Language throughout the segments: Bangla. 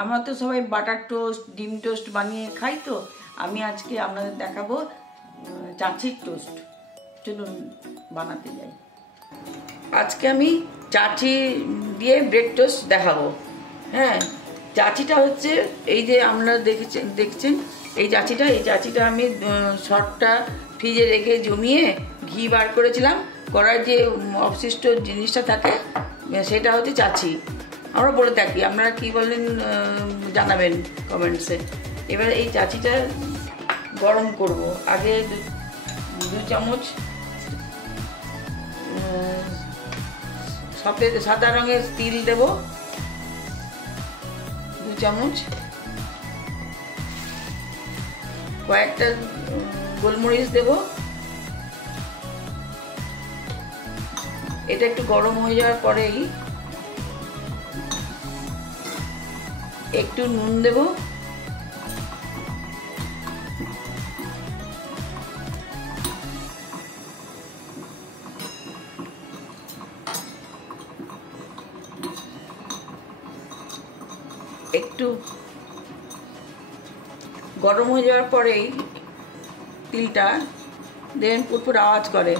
আমরা তো সবাই বাটার টোস্ট, ডিম টোস্ট বানিয়ে খাই, তো আমি আজকে আপনাদের দেখাবো চাচির টোস্ট। চলুন বানাতে যাই। আজকে আমি চাচি দিয়ে ব্রেড টোস্ট দেখাবো। হ্যাঁ, চাচিটা হচ্ছে এই যে আপনারা দেখছেন এই চাচিটা আমি শর্টটা ফ্রিজে রেখে জমিয়ে ঘি বার করেছিলাম। করার যে অবশিষ্ট জিনিসটা থাকে সেটা হচ্ছে চাচি, আমরা বলে থাকি। আপনারা কি বলেন জানাবেন কমেন্টসে। এবার এই চাচিটা গরম করব। আগে 2 চামচ সাদা রঙের তিল দেব, 2 চামচ, কয়েকটা গোলমরিচ দেব। এটা একটু গরম হয়ে যাওয়ার পরেই একটু নুন দেব, একটু গরম হয়ে যাওয়ার পরেই তিলটা দেন পুরপুর আওয়াজ করে।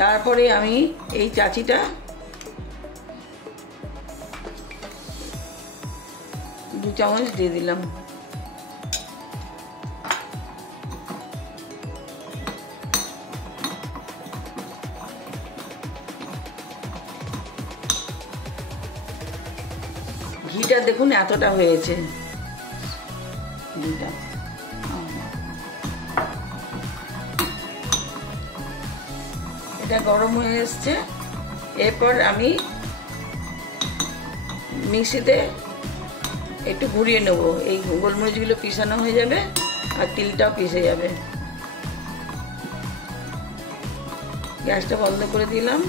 তারপরে আমি এই চাচিটা 2 চামচ দিয়ে দিলাম। ঘিটা দেখুন এতটা হয়েছে ঘিটা। এটা গরম হয়ে এসছে। এরপর আমি মিক্সিতে একটু ঘুরিয়ে নেব। এই গোলমরিচগুলো পিষানো হয়ে যাবে আর তিলটাও পিষে যাবে। গ্যাসটা বন্ধ করে দিলাম।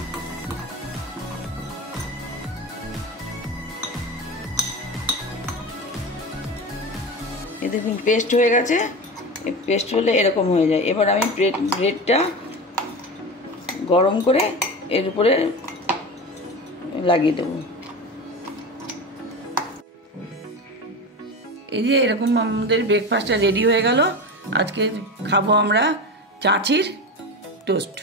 এই দেখুন পেস্ট হয়ে গেছে। পেস্ট হলে এরকম হয়ে যায়। এবার আমি ব্রেডটা গরম করে এর উপরে লাগিয়ে দেবো। এই যে এরকম আমাদের ব্রেকফাস্টটা রেডি হয়ে গেল। আজকে খাবো আমরা চাচির টোস্ট।